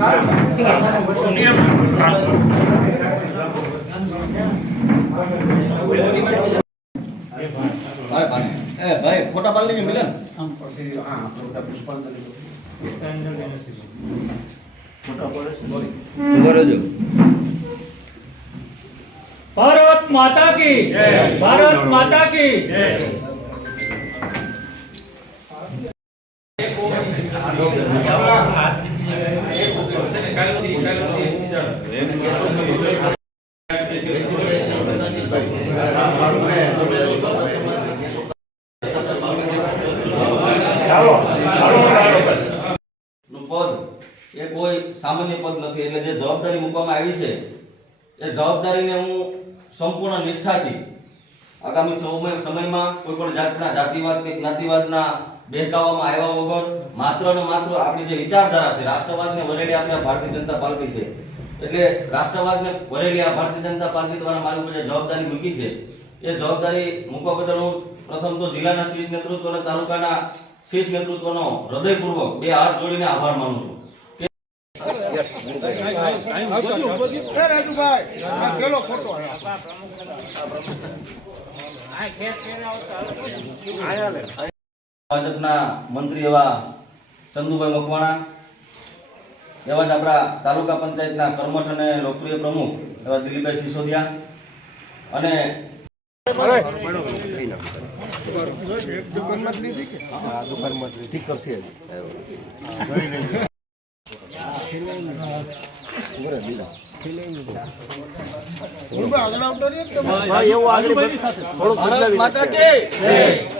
એ ભાઈ ફોટા પાડી લેજો મિલન ઊભો રહેજો ભારત માતા કી ભારત માતા કી નું પદ એ કોઈ સામાન્ય પદ નથી, એટલે જે જવાબદારી મૂકવામાં આવી છે, એ જવાબદારીને હું સંપૂર્ણ નિષ્ઠાથી આગામી સમય સમયમાં કોઈ પણ જાતના જાતિવાદ જ્ઞાતિવાદના બહેકાવામાં આવ્યા વગર માત્ર ને માત્ર આપણી જે વિચારધારા છે રાષ્ટ્રવાદને વરેલી આપણે ભારતીય જનતા પાર્ટી છે. એટલે રાષ્ટ્રવાદને વરેલી આ ભારતીય જનતા પાર્ટી દ્વારા મારી ઉપર જે જવાબદારી મૂકી છે એ જવાબદારી મૂકવા બદલ હું પ્રથમ તો જિલ્લાના શીર્ષ નેતૃત્વ અને તાલુકાના શીર્ષ નેતૃત્વનો હૃદયપૂર્વક બે હાથ જોડીને આભાર માનું છું. ભાજપના મંત્રી એવા ચંદુભાઈ મકવાણા એવા જ આપણા તાલુકા પંચાયતના કર્મઠ અને લોકપ્રિય પ્રમુખ એવા દિલીપભાઈ સિસોદિયા અને કી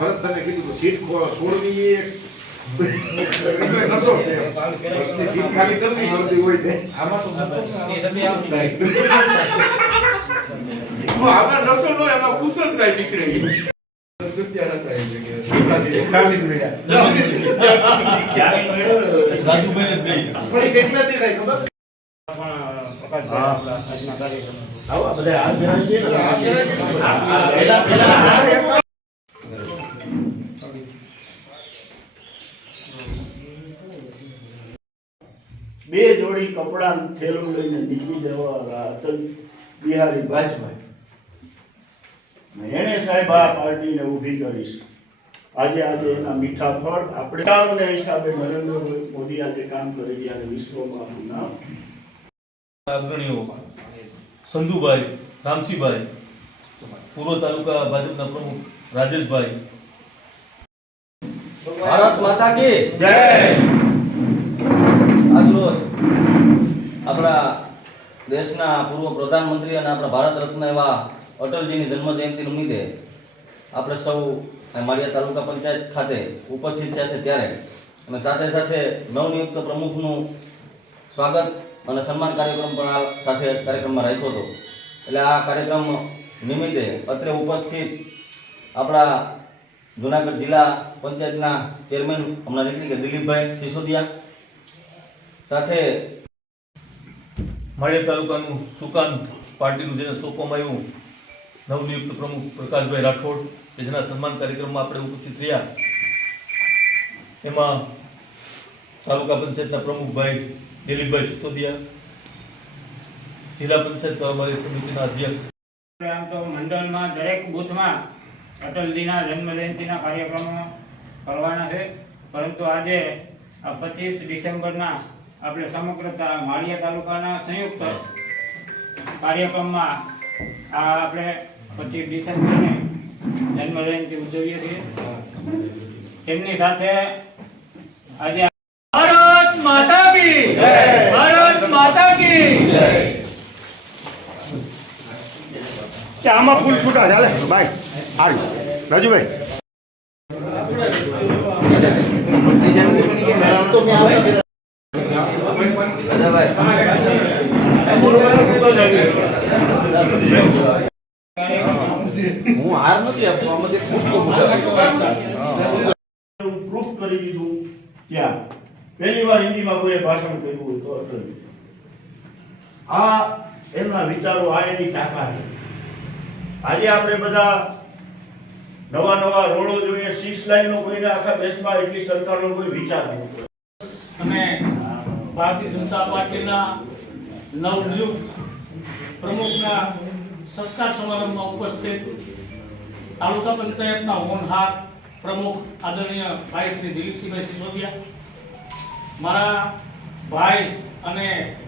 એ નસો કે બસની સીટ ખાલી કરવી મળતી હોય તે. આમાં. નસો નો એમાં કુશળતા નીકળે પણ એ. થાય ખબર બધા બે જોડી કપડા થેલું લઈને નીકળી જવા અટલ બિહારી વાજપેયી એને સાહેબ આ પાર્ટીને ઊભી કરીશ. આજે આજે એના મીઠા ફળ આપણે કામને હિસાબે નરેન્દ્ર મોદી આજે કામ કરી રહ્યા અને વિશ્વમાં આપણું નામ. અગ્રણીઓ સંધુભાઈ રામસિંહભાઈ પૂર્વ તાલુકા ભાજપના પ્રમુખ રાજેશભાઈ. ભારત માતા કી જય! આજરોજ આપણા દેશના પૂર્વ પ્રધાનમંત્રી અને આપણા ભારત રત્ન એવા અટલજીની જન્મ જયંતિ નિમિત્તે આપણે સૌ માળિયા તાલુકા પંચાયત ખાતે ઉપસ્થિત થયા છે ત્યારે. અને સાથે સાથે નવનિયુક્ત પ્રમુખનું સ્વાગત અને સન્માન કાર્યક્રમ પણ આ સાથે કાર્યક્રમમાં રાખ્યો હતો. એટલે આ કાર્યક્રમ નિમિત્તે અત્રે ઉપસ્થિત આપણા જુનાગઢ જિલ્લા પંચાયતના ચેરમેન હમણાં નીકળી ગયા દિલીપભાઈ સિસોદિયા સાથે માળિયા તાલુકાનું સુકાંત પાર્ટીનું જેને સોંપવામાં આવ્યું નવનિયુક્ત પ્રમુખ પ્રકાશભાઈ રાઠોડ કે જેના સન્માન કાર્યક્રમમાં આપણે ઉપસ્થિત રહ્યા. એમાં તાલુકા પંચાયતના પ્રમુખભાઈ દિલીપભાઈ સિસોદિયા, જિલ્લા પંચાયત કારોબારી સમિતિના અધ્યક્ષ આમ તો મંડળમાં દરેક બૂથમાં અટલજીના જન્મજયંતિના કાર્યક્રમો કરવાના છે. પરંતુ આજે પચીસ ડિસેમ્બરના આપણે સમગ્ર માળિયા તાલુકાના સંયુક્ત કાર્યક્રમમાં આ આપણે પચીસ ડિસેમ્બરને જન્મજયંતિ ઉજવીએ છીએ. તેમની સાથે આજે ભારત માતા કી ભારત માતા કી આમાં ફૂલ છૂટા ચાલે બાય આવી રાજુભાઈ. હું હાર નથી આપતો આમાંથી પૂછતો પૂછાતો હું પ્રૂફ કરી દીધું ત્યાં. પહેલી વાર હિન્દીમાં કોઈ ભાષણ કર્યું હોય તો અટલ. આ એમના વિચારો આ એની તાકાત છે. આજે આપણે બધા નવા નવા રોડો જોઈએ સિક્સ લાઈન નો કોઈને આખા દેશમાં એટલી સરકારનો કોઈ વિચાર નથી અને ભારતીય જનતા પાર્ટીના નવનિયુક્ત પ્રમુખના સત્કાર સમારંભમાં ઉપસ્થિત તાલુકા પંચાયતના હોનહાર પ્રમુખ આદરણીય ભાઈ શ્રી દિલીપસિંહભાઈ સિસોદિયા, મારા ભાઈ અને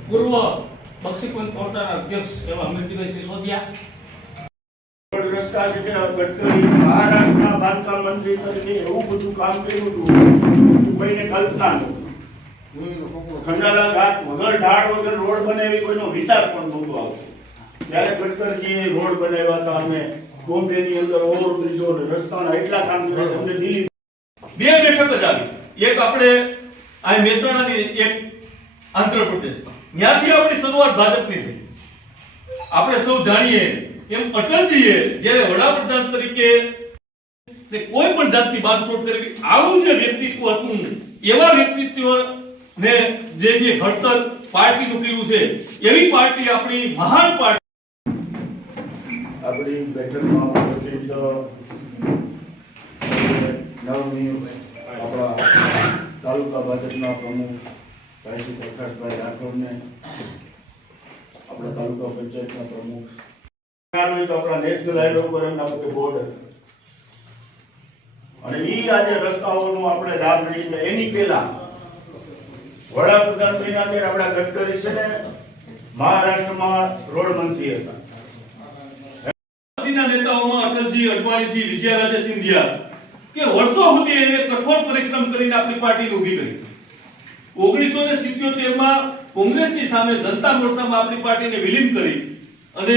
પૂર્વ બક્ષીપંચ કોર્ટના અધ્યક્ષ એવા અમિતજીભાઈ સિસોદિયા. મહારાષ્ટ્રના બાંધકામ મંત્રી તરીકે એવું બધું કામ કર્યું હતું કોઈને કલ્પના નહોતી ખંડાલા ઘાટ વગર ઢાળ વગર રોડ બને કોઈનો વિચાર પણ નહોતો આવતો. ત્યારે ગડકરજીએ રોડ બનાવ્યા હતા, અમે બોમ્બેની અંદર ઓવરબ્રિજો અને રસ્તાના એટલા કામ કર્યા અમને દિલ્હી બે બેઠક જ આવી. એક આપણે આ મહેસાણાની એક આંધ્રપ્રદેશમાં. ત્યાંથી આપણી શરૂઆત ભાજપની થઈ. આપણે સૌ જાણીએ એમ અટલજીએ જ્યારે વડાપ્રધાન તરીકે કોઈ પણ જાતની બાંધછોડ કરવી, આવું જે વ્યક્તિત્વ હતું, એવા વ્યક્તિત્વ ને જે જે ઘડતર પાર્ટીનું કર્યું છે, એવી પાર્ટી આપણી મહાન પાર્ટી આપણી બેઠકમાં ઉપસ્થિત નવનિયુક્ત આપણા તાલુકા ભાજપના પ્રમુખ ભાઈ પ્રકાશભાઈ રાઠોડને, આપણા તાલુકા પંચાયતના પ્રમુખ. તો આપણા નેશનલ હાઈવે ઉપર એમના પોતે બોર્ડ અને એ આજે રસ્તાઓનો આપણે લાભ લઈએ. એની પહેલા વડાપ્રધાન આપણા ગડકરી છે ને, મહારાષ્ટ્રમાં રોડ મંત્રી હતા. પાર્ટીના નેતાઓમાં અટલજી, અડવાણીજી, વિજયારાજે સિંધિયા કે વર્ષો સુધી એને કઠોર પરિશ્રમ કરીને આપણી પાર્ટીને ઊભી કરી. ઓગણીસો ને સિત્યોતેરમાં કોંગ્રેસની સામે જનતા મોરચામાં આપણી પાર્ટીને વિલીન કરી અને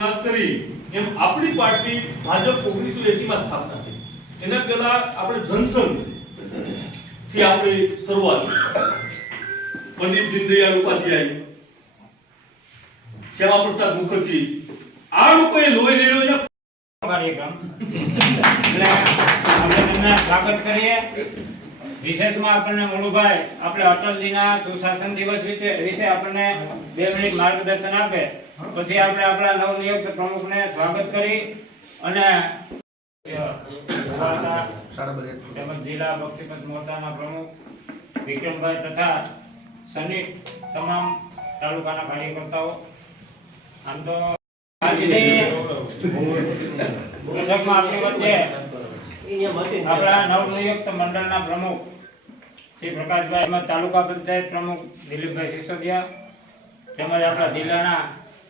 વાત કરી, એમ આપણી પાર્ટી ભાજપ ઓગણીસો એસી માં સ્થાપના થઈ. એના પહેલા આપણે જનસંઘથી આપણી શરૂઆત પંડિત દીનદયાળ ઉપાધ્યાય શ્યામા પ્રસાદ મુખર્જી આ લોકોએ લોહી લેલો છે. કાર્યક્રમ એટલે આપણે સ્વાગત કરીએ. વિશેષમાં આપણને મોડુભાઈ આપણે અટલજીના સુશાસન દિવસ વિશે વિશે આપણને બે મિનિટ માર્ગદર્શન આપે. પછી આપણે આપણા નવનિયુક્ત પ્રમુખને સ્વાગત કરી અને તેમજ જિલ્લા બક્ષીપત મોરચાના પ્રમુખ વિક્રમભાઈ તથા સની તમામ તાલુકાના કાર્યકર્તાઓ. આમ તો આજની બેઠકમાં આપણી વચ્ચે આપણા નવનિયુક્ત મંડળના પ્રમુખ શ્રી પ્રકાશભાઈ તાલુકા પંચાયત પ્રમુખ દિલીપભાઈ સિસોદિયા તેમજ આપણા જિલ્લાના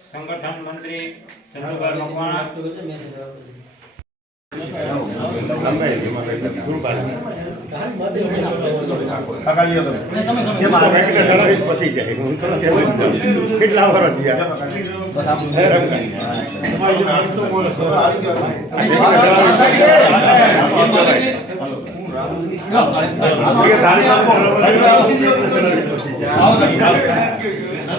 સંગઠન મંત્રી ચંદુભાઈ મકવાણા કેટલા વર્ષ એ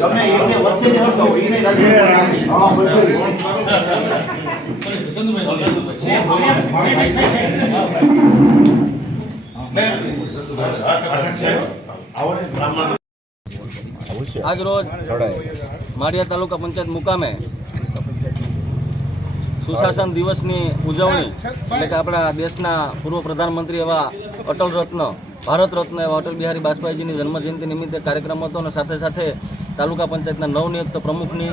તમે એને વચ્ચે જ હતો એને રાજી હા, બધું. આજ રોજ માળિયા તાલુકા પંચાયત મુકામે સુશાસન દિવસની ઉજવણી એટલે કે આપણા દેશના પૂર્વ પ્રધાનમંત્રી એવા અટલ રત્ન, ભારત રત્ન એવા અટલ બિહારી બાજપાઈજીની જન્મજયંતિ નિમિત્તે કાર્યક્રમ હતો અને સાથે સાથે તાલુકા પંચાયતના નવનિયુક્ત પ્રમુખની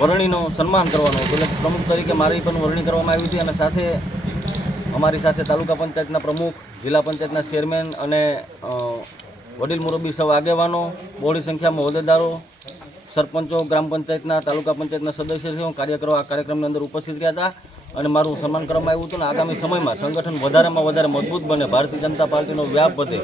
વરણીનું સન્માન કરવાનું હતું. એટલે પ્રમુખ તરીકે મારી પણ વરણી કરવામાં આવી હતી અને સાથે અમારી સાથે તાલુકા પંચાયતના પ્રમુખ, જિલ્લા પંચાયતના ચેરમેન અને વડીલ મુરબ્બી સૌ આગેવાનો બહોળી સંખ્યામાં હોદ્દેદારો સરપંચો, ગ્રામ પંચાયતના તાલુકા પંચાયતના સદસ્યો કાર્યકરો આ કાર્યક્રમની અંદર ઉપસ્થિત રહ્યા હતા. અને મારું સન્માન કરવામાં આવ્યું હતું અને આગામી સમયમાં સંગઠન વધારેમાં વધારે મજબૂત બને. ભારતીય જનતા પાર્ટીનો વ્યાપ વધે.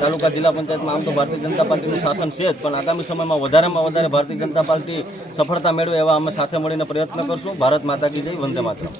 તાલુકા જિલ્લા પંચાયતમાં આમ તો ભારતીય જનતા પાર્ટીનું શાસન છે જ, પણ આગામી સમયમાં વધારેમાં વધારે ભારતીય જનતા પાર્ટી સફળતા મેળવે એવા અમે સાથે મળીને પ્રયત્ન કરશું. ભારત માતા કી જય, વંદે માતરમ.